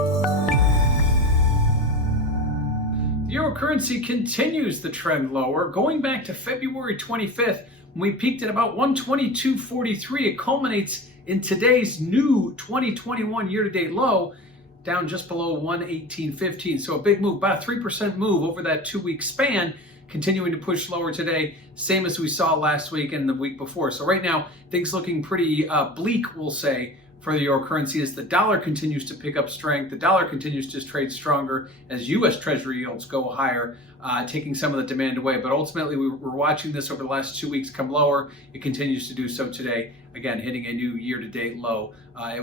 The euro currency continues the trend lower, going back to February 25th when we peaked at about 122.43. It culminates in today's new 2021 year-to-date low, down just below 118.15. So a big move, about a 3% move over that 2-week span, continuing to push lower today, same as we saw last week and the week before. So right now, things looking pretty bleak, we'll say, for the euro currency as the dollar continues to pick up strength. The dollar continues to trade stronger as U.S. Treasury yields go higher, taking some of the demand away. But ultimately, we're watching this over the last 2 weeks come lower. It continues to do so today, again, hitting a new year-to-date low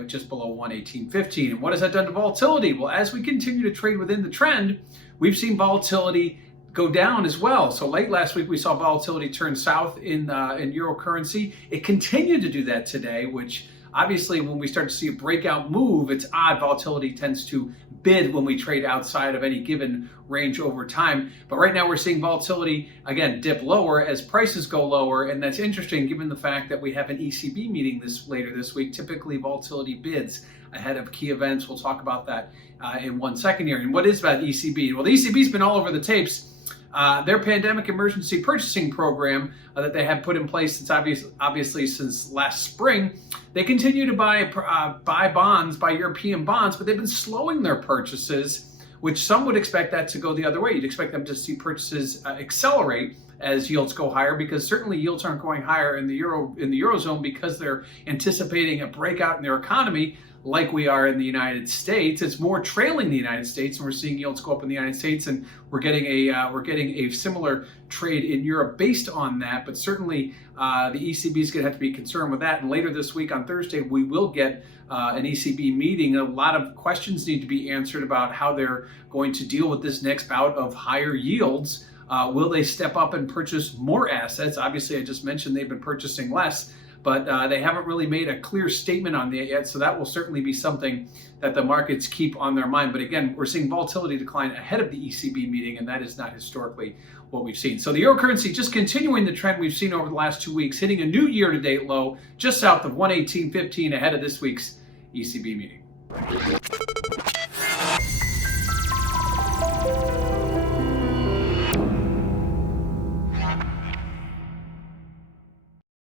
just below 118.15. And what has that done to volatility? Well, as we continue to trade within the trend, we've seen volatility go down as well. So late last week, we saw volatility turn south in euro currency. It continued to do that today, which obviously, when we start to see a breakout move, it's odd. Volatility tends to bid when we trade outside of any given range over time. But right now, we're seeing volatility, again, dip lower as prices go lower. And that's interesting given the fact that we have an ECB meeting later this week. Typically, volatility bids ahead of key events. We'll talk about that in 1 second here. And what is that ECB? Well, the ECB's been all over the tapes. Their pandemic emergency purchasing program that they have put in place since obviously since last spring, they continue to buy bonds, buy European bonds, but they've been slowing their purchases, which some would expect that to go the other way. You'd expect them to see purchases accelerate as yields go higher, because certainly yields aren't going higher in the eurozone because they're anticipating a breakout in their economy like we are in the United States. It's more trailing the United States, and we're seeing yields go up in the United States, and we're getting a similar trade in Europe based on that. But certainly the ECB is going to have to be concerned with that. And later this week on Thursday, we will get an ECB meeting. A lot of questions need to be answered about how they're going to deal with this next bout of higher yields. Will they step up and purchase more assets? Obviously, I just mentioned they've been purchasing less, but they haven't really made a clear statement on that yet. So that will certainly be something that the markets keep on their mind. But again, we're seeing volatility decline ahead of the ECB meeting, and that is not historically what we've seen. So the euro currency just continuing the trend we've seen over the last 2 weeks, hitting a new year-to-date low just south of 118.15 ahead of this week's ECB meeting.